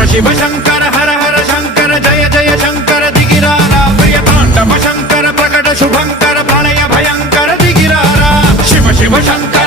शिव शंकर हर हर शंकर जय जय शंकर दिगिरारा प्रिय तांडव शंकर प्रकट शुभंकर प्रलय भयंकर दिगिरारा शिव शिव शंकर